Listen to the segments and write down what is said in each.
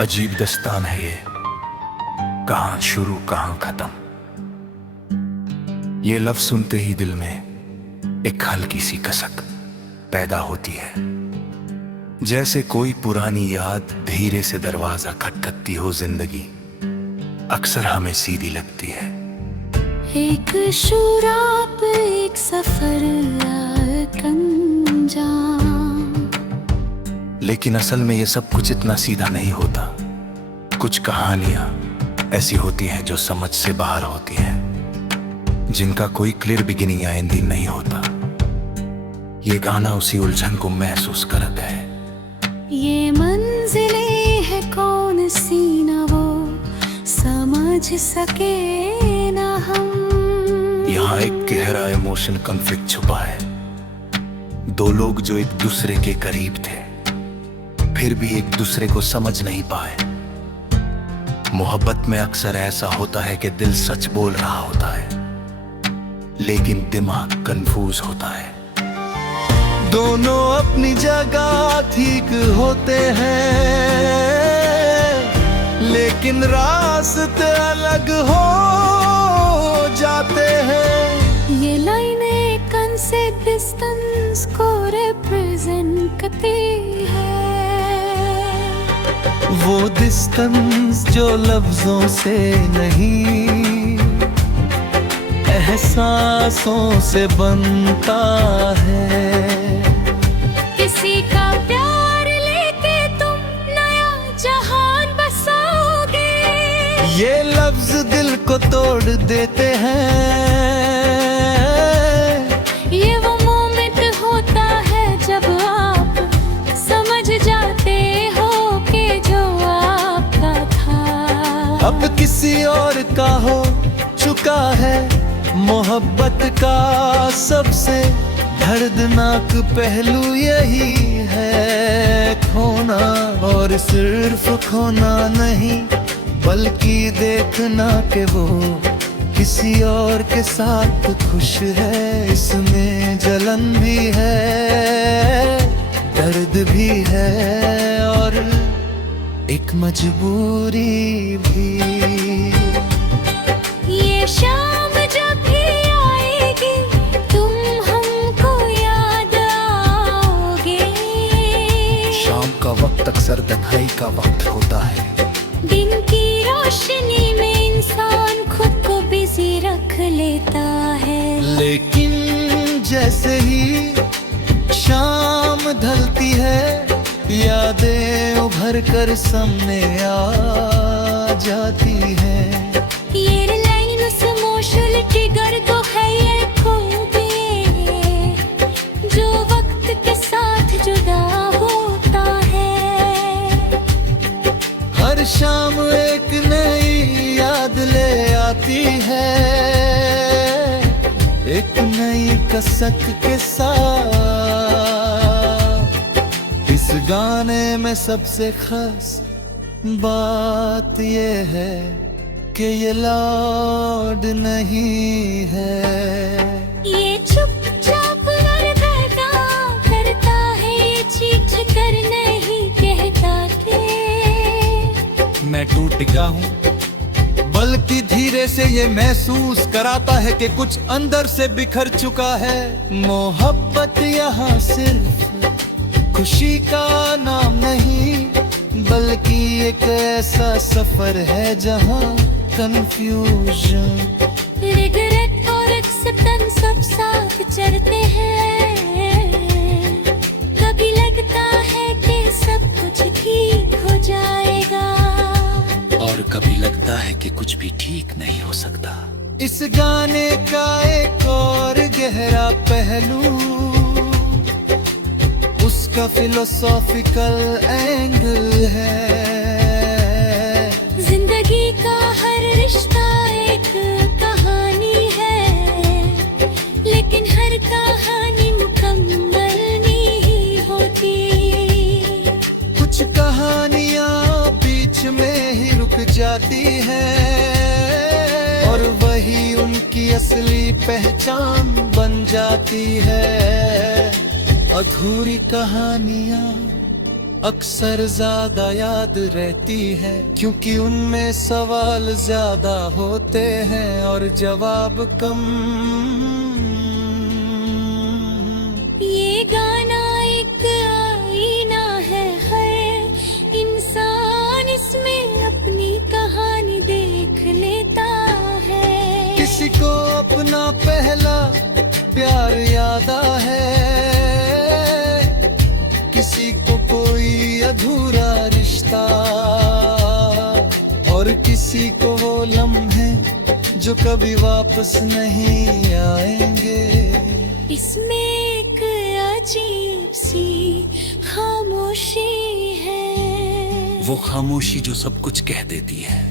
अजीब दस्तान है ये, कहां शुरू कहां खत्म। ये लफ्ज सुनते ही दिल में एक हल्की सी कसक पैदा होती है, जैसे कोई पुरानी याद धीरे से दरवाजा खटखटती हो। जिंदगी अक्सर हमें सीधी लगती है, एक शुराब एक सफर अंजाम, लेकिन असल में ये सब कुछ इतना सीधा नहीं होता। कुछ कहानियां ऐसी होती हैं जो समझ से बाहर होती हैं, जिनका कोई क्लियर बिगिनिंग या एंडिंग नहीं होता। ये गाना उसी उलझन को महसूस करता है। ये मंजिलें है कौन सी न वो समझ सके न हम। यहाँ एक गहरा इमोशन कॉन्फ्लिक्ट छुपा है। दो लोग जो एक दूसरे के करीब थे, फिर भी एक दूसरे को समझ नहीं पाए। मोहब्बत में अक्सर ऐसा होता है कि दिल सच बोल रहा होता है, लेकिन दिमाग कंफ्यूज होता है। दोनों अपनी जगह ठीक होते हैं, लेकिन रास्ते अलग हो जाते हैं। ये लाइनें कंसिस्टेंस को रिप्रेजेंट करती है, वो डिस्टेंस जो लफ्जों से नहीं एहसासों से बनता है। किसी का प्यार लेके तुम नया जहान बसाओगे, ये लफ्ज दिल को तोड़ देते हैं। ये वो मोमेंट होता है जब आप समझ जाते हो कि जो आपका था अब किसी और का हो चुका है। मोहब्बत का सबसे दर्दनाक पहलू यही है, खोना। और सिर्फ खोना नहीं, बल्कि देखना कि वो किसी और के साथ खुश है। इसमें जलन भी है, दर्द भी है, और एक मजबूरी भी। ये शाम जब भी आएगी तुम हमको याद आओगे। शाम का वक्त अक्सर तन्हाई का वक्त होता है। दिन की रोशनी में इंसान खुद को बिजी रख लेता है, लेकिन जैसे ही शाम ढलती है, यादें उभर कर सामने आ जाती हैं। ये लाइन उस इमोशनल ट्रिगर तो है, ये खूबी जो वक्त के साथ जुदा होता है। हर शाम एक नई याद ले आती है, एक नई कसक के साथ। इस गाने में सबसे खास बात ये है कि ये लाड नहीं है। ये चुपचाप करता है, ये चीख कर नहीं कहता कि मैं टूट गया हूँ, बल्कि धीरे से ये महसूस कराता है कि कुछ अंदर से बिखर चुका है। मोहब्बत यहाँ सिर्फ खुशी का नाम नहीं, बल्कि एक ऐसा सफर है जहाँ कंफ्यूजन, रिग्रेट और एक्सेप्टेंस सब साथ चलते हैं। कभी लगता है कि सब कुछ ठीक हो जाएगा, और कभी लगता है कि कुछ भी ठीक नहीं हो सकता। इस गाने का एक और गहरा पहलू उसका फिलोसॉफिकल एंगल है। जिंदगी का हर रिश्ता एक कहानी है, लेकिन हर कहानी मुकम्मल नहीं होती। कुछ कहानियां बीच में जाती है और वही उनकी असली पहचान बन जाती है। अधूरी कहानियां अक्सर ज्यादा याद रहती है, क्योंकि उनमें सवाल ज्यादा होते हैं और जवाब कम। ये गाना एक आईना है, हर इंसान इसमें अपनी कहानी देख लेता है। किसी को अपना पहला प्यार याद है, किसी को कोई अधूरा रिश्ता, और किसी को वो लम्हे जो कभी वापस नहीं आएंगे। इसमें एक अजीब सी खामोशी है, वो खामोशी जो सब कुछ कह देती है।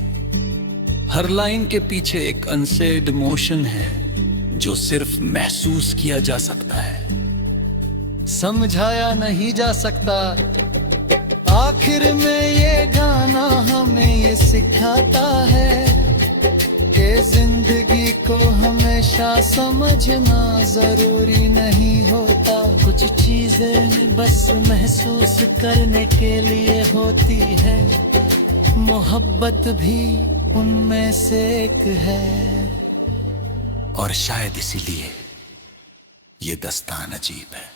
हर लाइन के पीछे एक अनसेड इमोशन है जो सिर्फ महसूस किया जा सकता है, समझाया नहीं जा सकता। आखिर में ये गाना हमें ये सिखाता है कि जिंदगी को हमेशा समझना जरूरी नहीं होता। कुछ चीजें बस महसूस करने के लिए होती है, मोहब्बत भी उनमें से एक है। और शायद इसीलिए ये दास्तान अजीब है।